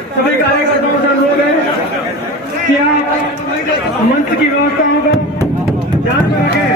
सभी कार्यकर्ताओं से अनुरोध है कि आप मंच की व्यवस्थाओं को ध्यान में रखें।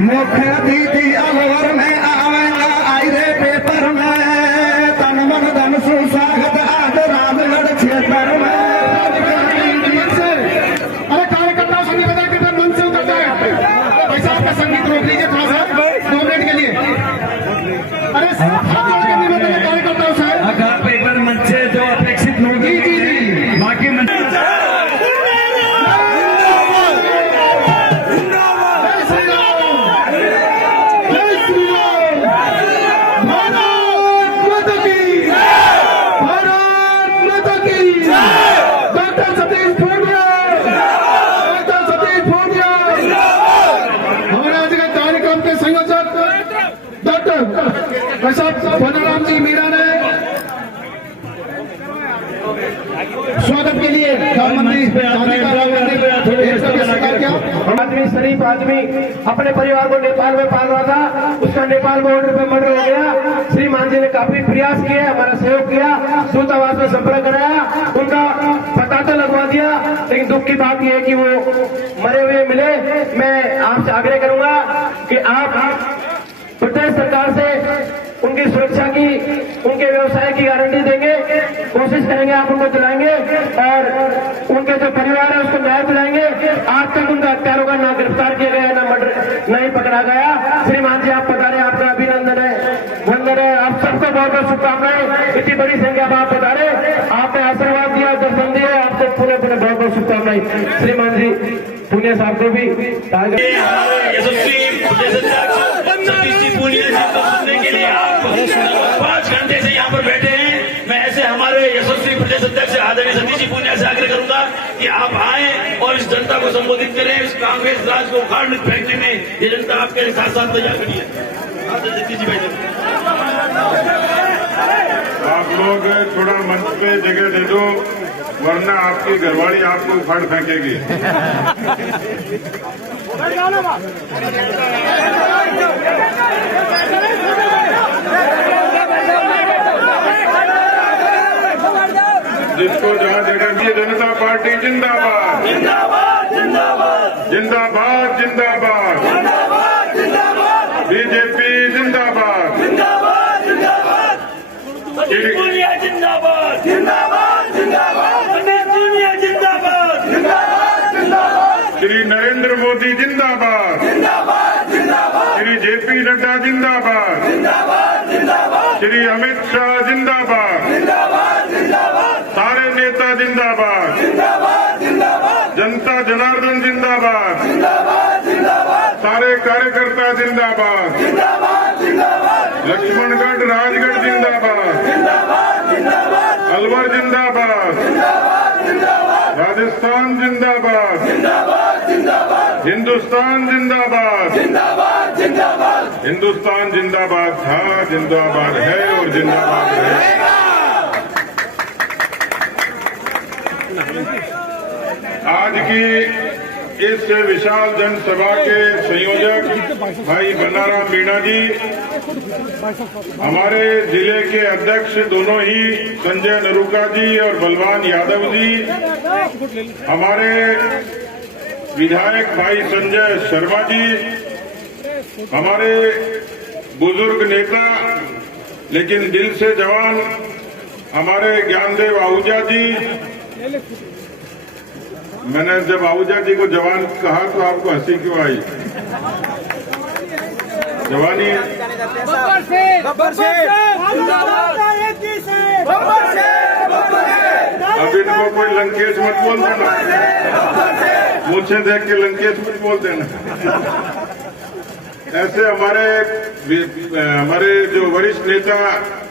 मुख्य अतिथि अलवर में आवेगा आई रे पेपर में तन मन धन सुस्वागत आज रामगढ़ क्षेत्र में। अरे कार्यकर्ताओं संगीत बजा के मन से उतर जाए पैसा आपका संगीत रोक लीजिए थोड़ा सा 2 मिनट के लिए। अरे कार्यकर्ताओं से आप एक बार मंच से जो अपेक्षित लोग बाकी मंच बनाराम जी मीरा ने स्वागत के लिए आदमी शरीफ आदमी अपने परिवार को नेपाल में पाल रहा था, उसका नेपाल में ऑर्डर पे मर्डर हो गया। श्रीमान जी ने काफी प्रयास किया, हमारा सहयोग किया, दूतावास में संपर्क कराया, उनका पता तो लगवा दिया, लेकिन दुख की बात यह है कि वो मरे हुए मिले। मैं आपसे आग्रह करूंगा कि आप प्रदेश सरकार से उनकी सुरक्षा की, उनके व्यवसाय की गारंटी देंगे, कोशिश करेंगे आप उनको दिलाएंगे और उनके जो परिवार है उसको न्याय दिलाएंगे। आज तक उनका हत्यारों का ना गिरफ्तार किया गया, ना मर्डर नहीं पकड़ा गया। श्रीमान जी आप बता रहे, आपका अभिनंदन है, वंदन है, आप सबको बहुत बहुत शुभकामनाएं। इतनी बड़ी संख्या में आप बता रहे, आपने आशीर्वाद दिया, दर्शन दिया, आपसे पूरे पूरे बहुत बहुत शुभकामनाएं। श्रीमान जी पुण्य साहब को भी के लिए आप 5 घंटे से यहाँ पर बैठे हैं। मैं ऐसे हमारे यशस्वी प्रदेश अध्यक्ष आदरणीय सतीश जी पूनिया से आग्रह करूंगा कि आप आए और इस जनता को संबोधित करें। इस कांग्रेस राज को उखाड़ फेंकने में ये जनता आपके साथ साथ तैयार खड़ी है। सतीश जी बैठे, आप लोग थोड़ा मंच पे जगह दे दो, वरना आपकी घरवाली आपको उखाड़ फेंकेगी। जिसको जहाँ जगह दी, जनता पार्टी जिंदाबाद जिंदाबाद जिंदाबाद जिंदाबाद जिंदाबाद जिंदाबाद, बीजेपी जिंदाबाद जिंदाबाद जिंदाबाद, जिंदाबाद जिंदाबाद जिंदाबाद जिंदाबाद जिंदाबाद, श्री नरेंद्र मोदी जिंदाबाद जिंदाबाद जिंदाबाद, श्री जेपी नड्डा जिंदाबाद जिंदाबाद जिंदाबाद, श्री अमित शाह जिंदाबाद जिंदाबाद जिंदाबाद, सारे नेता जिंदाबाद जिंदाबाद जिंदाबाद, जनता जनार्दन जिंदाबाद जिंदाबाद जिंदाबाद, सारे कार्यकर्ता जिंदाबाद जिंदाबाद जिंदाबाद, लक्ष्मणगढ़ राजगढ़ जिंदाबाद जिंदाबाद जिंदाबाद, अलवर जिंदाबाद जिंदाबाद जिंदाबाद, राजस्थान जिंदाबाद जिंदाबाद जिंदाबाद, हिंदुस्तान जिंदाबाद जिंदाबाद जिंदाबाद, हिंदुस्तान जिंदाबाद था, जिंदाबाद है और जिंदाबाद रहेगा। आज की इस विशाल जनसभा के संयोजक भाई बन्नाराम मीणा जी, हमारे जिले के अध्यक्ष दोनों ही संजय नरूका जी और बलवान यादव जी, हमारे विधायक भाई संजय शर्मा जी, हमारे बुजुर्ग नेता लेकिन दिल से जवान हमारे ज्ञानदेव आहूजा जी। मैंने जब आहूजा जी को जवान कहा तो आपको हंसी क्यों आई? जवानी अब इनको कोई लंकेश मत बोल देना, मुझे देख के लंकेश मत बोल देना। ऐसे हमारे जो वरिष्ठ नेता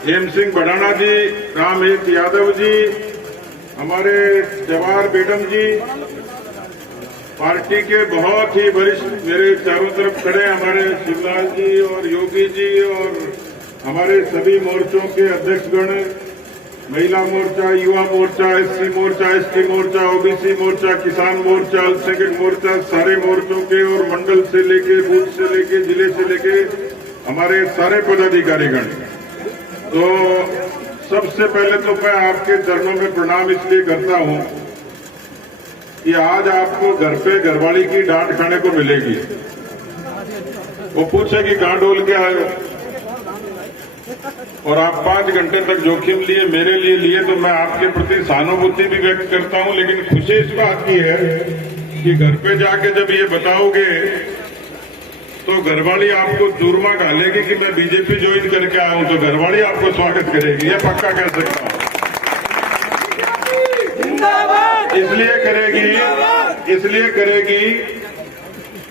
हेम सिंह बढ़ाना जी, रामहेत यादव जी, हमारे जवाहर बेगम जी, पार्टी के बहुत ही वरिष्ठ मेरे चारों तरफ खड़े हमारे शिवलाल जी और योगी जी और हमारे सभी मोर्चों के अध्यक्षगण, महिला मोर्चा, युवा मोर्चा, एससी मोर्चा, एसटी मोर्चा, ओबीसी मोर्चा, किसान मोर्चा, अल्पसंख्यक मोर्चा, सारे मोर्चों के और मंडल से लेके बूथ से लेके जिले से लेके हमारे सारे पदाधिकारीगण। तो सबसे पहले तो मैं आपके चरणों में प्रणाम इसलिए करता हूं कि आज आपको घर पे घरवाली की डांट खाने को मिलेगी। वो पूछेगी कहां डोल के आए हो, और आप 5 घंटे तक जोखिम लिए मेरे लिए तो मैं आपके प्रति सहानुभूति भी व्यक्त करता हूं। लेकिन खुशी इस बात की है कि घर पे जाके जब ये बताओगे तो घरवाली आपको चूरमा घालेगी कि मैं बीजेपी ज्वाइन करके आया हूं, तो घरवाली आपको स्वागत करेगी, ये पक्का कह सकता हूं। इसलिए करेगी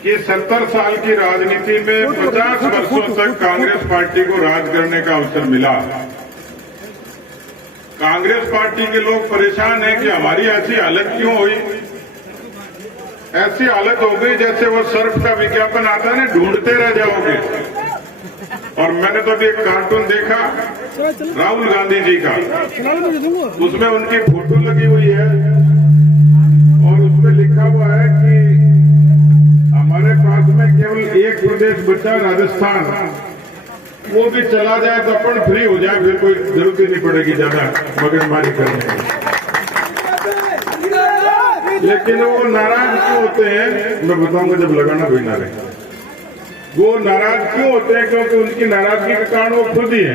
कि 70 साल की राजनीति में 50 वर्षों तक कांग्रेस पार्टी को राज करने का अवसर मिला। कांग्रेस पार्टी के लोग परेशान हैं कि हमारी ऐसी हालत क्यों हुई। ऐसी हालत हो गई जैसे वो सर्फ का विज्ञापन आता है ना, ढूंढते रह जाओगे। और मैंने तो अभी एक कार्टून देखा राहुल गांधी जी का, उसमें उनकी फोटो लगी हुई है और उसमें लिखा हुआ है कि हमारे पास में केवल एक प्रदेश बचा, राजस्थान, वो भी चला जाए तो अपन फ्री हो जाए, फिर कोई जरूरत ही नहीं पड़ेगी ज्यादा मगजमारी करने की। लेकिन वो नाराज क्यों होते हैं मैं बताऊंगा जब लगाना भी नारे। वो नाराज क्यों होते हैं? क्योंकि उनकी नाराजगी का कारण वो खुद ही है।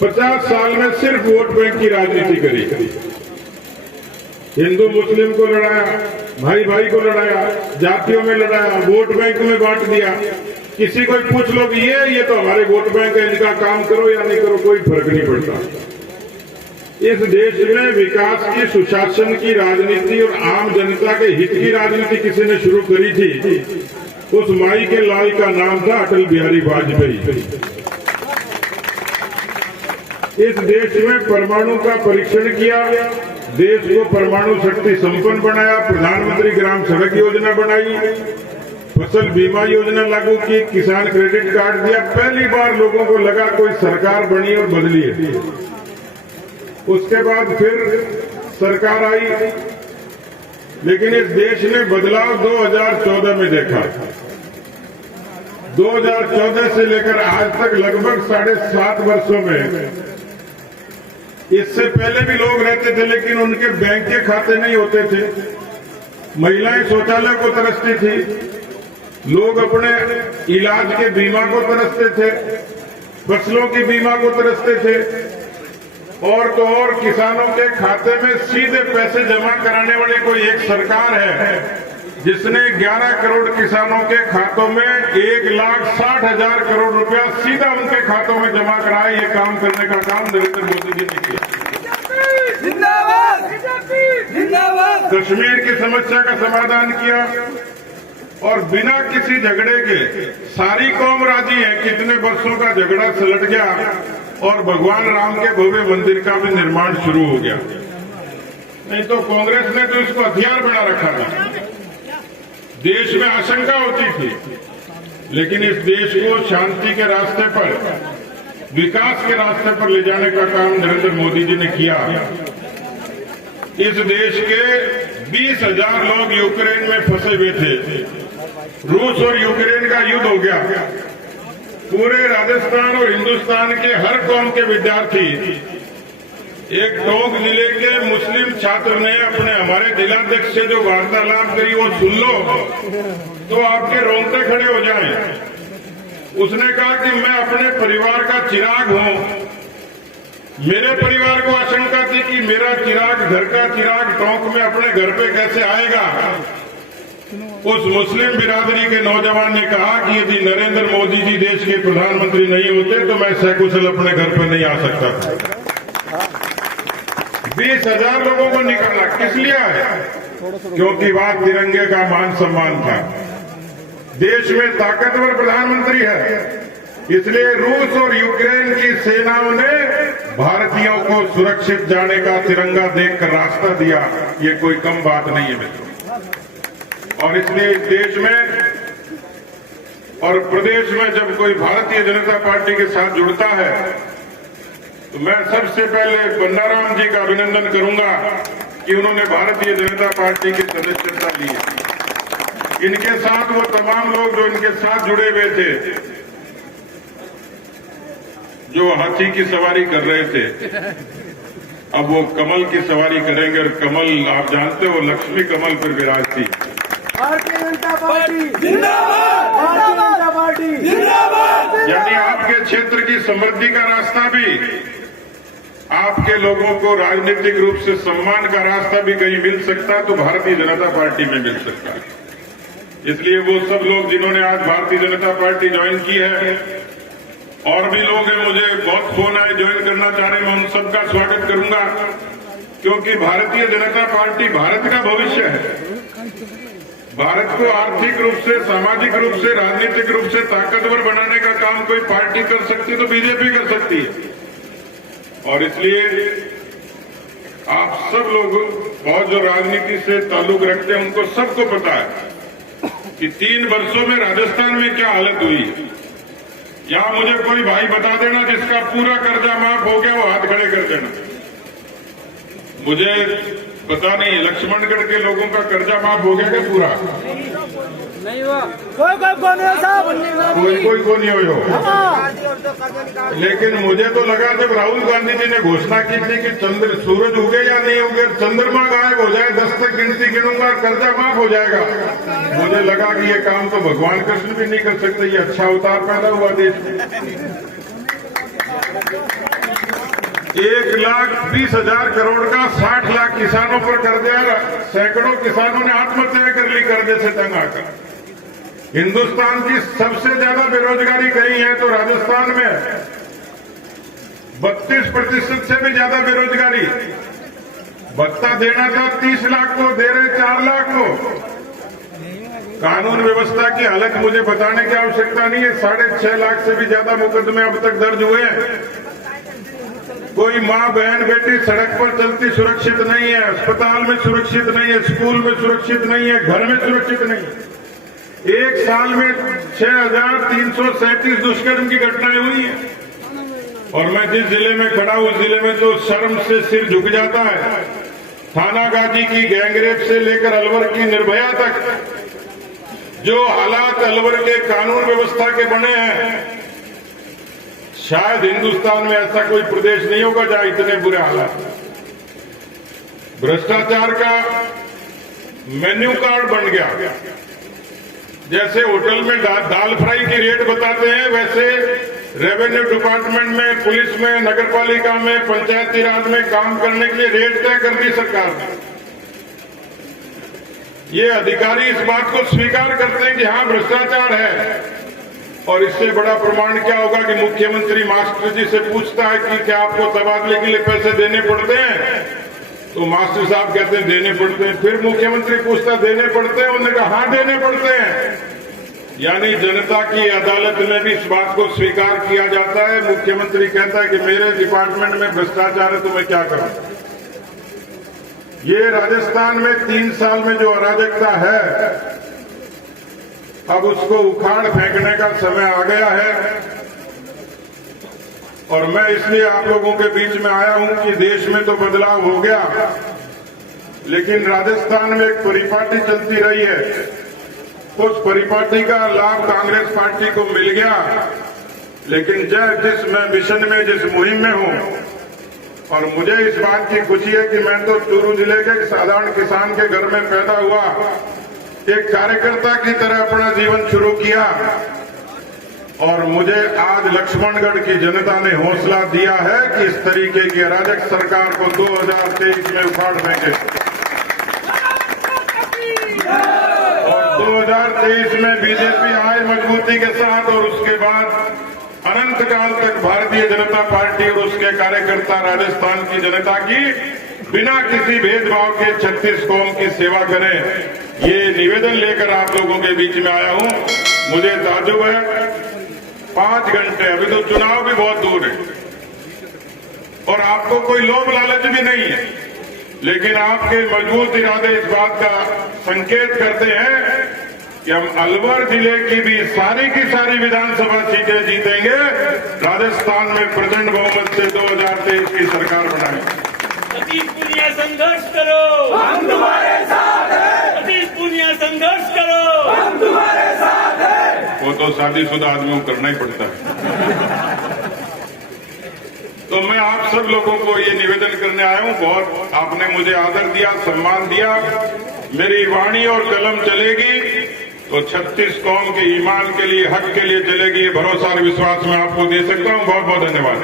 50 साल में सिर्फ वोट बैंक की राजनीति करी, हिंदू मुस्लिम को लड़ाया, भाई भाई को लड़ाया, जातियों में लड़ाया, वोट बैंक में बांट दिया। किसी को पूछ लो कि ये तो हमारे वोट बैंक है, इनका काम करो या नहीं करो, कोई फर्क नहीं पड़ता। इस देश में विकास की, सुशासन की राजनीति और आम जनता के हित की राजनीति किसी ने शुरू करी थी, उस माई के लाल का नाम था अटल बिहारी वाजपेयी। इस देश में परमाणु का परीक्षण किया, देश को परमाणु शक्ति संपन्न बनाया, प्रधानमंत्री ग्राम सड़क योजना बनाई, फसल बीमा योजना लागू की, किसान क्रेडिट कार्ड दिया। पहली बार लोगों को लगा कोई सरकार बनी और बदली है। उसके बाद फिर सरकार आई, लेकिन इस देश ने बदलाव 2014 में देखा। 2014 से लेकर आज तक लगभग 7.5 वर्षों में, इससे पहले भी लोग रहते थे लेकिन उनके बैंक के खाते नहीं होते थे, महिलाएं शौचालय को तरसती थी, लोग अपने इलाज के बीमा को तरसते थे, फसलों की बीमा को तरसते थे, और तो और किसानों के खाते में सीधे पैसे जमा कराने वाली कोई एक सरकार है जिसने 11 करोड़ किसानों के खातों में 1,60,000 करोड़ रुपया सीधा उनके खातों में जमा कराया। ये काम करने का काम नरेंद्र मोदी जी ने किया। जिंदाबाद। कश्मीर की समस्या का समाधान किया और बिना किसी झगड़े के सारी कौम राजी है। कितने वर्षों का झगड़ा सलट गया और भगवान राम के भव्य मंदिर का भी निर्माण शुरू हो गया। नहीं तो कांग्रेस ने तो इसको हथियार बना रखा था। देश में आशंका होती थी, लेकिन इस देश को शांति के रास्ते पर, विकास के रास्ते पर ले जाने का काम नरेंद्र मोदी जी ने किया। इस देश के 20,000 लोग यूक्रेन में फंसे हुए थे। रूस और यूक्रेन का युद्ध हो गया। पूरे राजस्थान और हिंदुस्तान के हर कौम के विद्यार्थी, एक टोंक जिले के मुस्लिम छात्र ने अपने हमारे जिलाध्यक्ष से जो वार्तालाप करी वो सुन लो तो आपके रोंगटे खड़े हो जाएं। उसने कहा कि मैं अपने परिवार का चिराग हूं। मेरे परिवार को आशंका थी कि मेरा चिराग, घर का चिराग टोंक में अपने घर पे कैसे आएगा। उस मुस्लिम बिरादरी के नौजवान ने कहा कि यदि नरेंद्र मोदी जी देश के प्रधानमंत्री नहीं होते तो मैं सकुशल अपने घर पर नहीं आ सकता था। 20,000 लोगों को निकाला, किस लिए है? क्योंकि वहां तिरंगे का मान सम्मान था। देश में ताकतवर प्रधानमंत्री है, इसलिए रूस और यूक्रेन की सेनाओं ने भारतीयों को सुरक्षित जाने का तिरंगा देखकर रास्ता दिया। ये कोई कम बात नहीं है मित्रों। और इसलिए इस देश में और प्रदेश में जब कोई भारतीय जनता पार्टी के साथ जुड़ता है तो मैं सबसे पहले बन्नाराम जी का अभिनंदन करूंगा कि उन्होंने भारतीय जनता पार्टी की सदस्यता ली है। इनके साथ वो तमाम लोग जो इनके साथ जुड़े हुए थे, जो हाथी की सवारी कर रहे थे, अब वो कमल की सवारी करेंगे। और कमल आप जानते हो, लक्ष्मी कमल पर विराजती। भारतीय जनता पार्टी जिंदाबाद, भारतीय जनता पार्टी जिंदाबाद। यानी आपके क्षेत्र की समृद्धि का रास्ता भी, आपके लोगों को राजनीतिक रूप से सम्मान का रास्ता भी कहीं मिल सकता तो भारतीय जनता पार्टी में मिल सकता है। इसलिए वो सब लोग जिन्होंने आज भारतीय जनता पार्टी ज्वाइन की है, और भी लोग हैं, मुझे बहुत फोन आए ज्वाइन करना चाह रहे हैं, मैं उन सबका स्वागत करूंगा। क्योंकि भारतीय जनता पार्टी भारत का भविष्य है। भारत को आर्थिक रूप से, सामाजिक रूप से, राजनीतिक रूप से ताकतवर बनाने का काम कोई पार्टी कर सकती है तो बीजेपी कर सकती है। और इसलिए आप सब लोग बहुत जो राजनीति से ताल्लुक रखते हैं उनको सबको पता है कि 3 वर्षों में राजस्थान में क्या हालत हुई। यहां मुझे कोई भाई बता देना जिसका पूरा कर्जा माफ हो गया, वो हाथ खड़े कर देना। मुझे पता नहीं लक्ष्मणगढ़ के लोगों का कर्जा माफ हो गया क्या पूरा? नहीं हुआ। कोई को नहीं हो। लेकिन मुझे तो लगा जब राहुल गांधी जी ने घोषणा की थी कि सूरज उगे या नहीं उगे, चंद्रमा गायब हो जाए, 10 तक गिनती गिनूंगा, कर्जा माफ हो जाएगा, मुझे लगा कि ये काम तो भगवान कृष्ण भी नहीं कर सकते। ये अच्छा अवतार पैदा हुआ देश में। 1,20,000 करोड़ का 60 लाख किसानों पर कर्जा, सैकड़ों किसानों ने आत्महत्या कर ली कर्जे से तंग आकर। हिंदुस्तान की सबसे ज्यादा बेरोजगारी कहीं है तो राजस्थान में 32% से भी ज्यादा बेरोजगारी। भत्ता देना था 30 लाख को, दे रहे 4 लाख को। कानून व्यवस्था की हालत मुझे बताने की आवश्यकता नहीं है। 6.5 लाख से भी ज्यादा मुकदमे अब तक दर्ज हुए हैं। कोई माँ बहन बेटी सड़क पर चलती सुरक्षित नहीं है, अस्पताल में सुरक्षित नहीं है, स्कूल में सुरक्षित नहीं है, घर में सुरक्षित नहीं है। एक साल में 6,337 दुष्कर्म की घटनाएं हुई हैं। और मैं जिस जिले में खड़ा हूं उस जिले में तो शर्म से सिर झुक जाता है। थानागाजी की गैंगरेप से लेकर अलवर की निर्भया तक जो हालात अलवर के कानून व्यवस्था के बने हैं, शायद हिंदुस्तान में ऐसा कोई प्रदेश नहीं होगा जहां इतने बुरे हालात। भ्रष्टाचार का मेन्यू कार्ड बन गया। जैसे होटल में दाल फ्राई की रेट बताते हैं, वैसे रेवेन्यू डिपार्टमेंट में, पुलिस में, नगरपालिका में, पंचायती राज में काम करने के लिए रेट तय कर दी सरकार ने। ये अधिकारी इस बात को स्वीकार करते हैं कि हाँ भ्रष्टाचार है। और इससे बड़ा प्रमाण क्या होगा कि मुख्यमंत्री मास्टर जी से पूछता है कि क्या आपको तबादले के लिए पैसे देने पड़ते हैं, तो मास्टर साहब कहते हैं देने पड़ते हैं। फिर मुख्यमंत्री पूछता देने पड़ते हैं, उन्होंने कहा हाँ देने पड़ते हैं। यानी जनता की अदालत में भी इस बात को स्वीकार किया जाता है। मुख्यमंत्री कहता है कि मेरे डिपार्टमेंट में भ्रष्टाचार है तो मैं क्या करूं। ये राजस्थान में 3 साल में जो अराजकता है, अब उसको उखाड़ फेंकने का समय आ गया है। और मैं इसलिए आप लोगों के बीच में आया हूं कि देश में तो बदलाव हो गया, लेकिन राजस्थान में एक परिपाटी चलती रही है, उस परिपाटी का लाभ कांग्रेस पार्टी को मिल गया। लेकिन जिस मैं मिशन में, जिस मुहिम में हूं, और मुझे इस बात की खुशी है कि मैं तो चूरू जिले के एक साधारण किसान के घर में पैदा हुआ, एक कार्यकर्ता की तरह अपना जीवन शुरू किया, और मुझे आज लक्ष्मणगढ़ की जनता ने हौसला दिया है कि इस तरीके की अराजक सरकार को 2023 में उखाड़ देंगे। और 2023 में बीजेपी आए मजबूती के साथ, और उसके बाद अनंत काल तक भारतीय जनता पार्टी और उसके कार्यकर्ता राजस्थान की जनता की बिना किसी भेदभाव के 36 कौम की सेवा करें। ये निवेदन लेकर आप लोगों के बीच में आया हूं। मुझे ताज्जुब है, 5 घंटे, अभी तो चुनाव भी बहुत दूर है और आपको कोई लोभ लालच भी नहीं है, लेकिन आपके मजबूत इरादे इस बात का संकेत करते हैं कि हम अलवर जिले की भी सारी की सारी विधानसभा सीटें जीतेंगे, राजस्थान में प्रचंड बहुमत से 2023 की सरकार बनाएंगे। सतीश पूनिया संघर्ष करो, हम तुम्हारे साथ हैं। सतीश पूनिया संघर्ष करो, हम तुम्हारे साथ हैं। वो तो शादीशुदा आदमियों को करना ही पड़ता है। तो मैं आप सब लोगों को ये निवेदन करने आया हूं, बहुत आपने मुझे आदर दिया, सम्मान दिया। मेरी वाणी और कलम चलेगी तो 36 कौम के ईमान के लिए, हक के लिए चलेगी। ये भरोसा और विश्वास मैं आपको दे सकता हूं। बहुत बहुत धन्यवाद।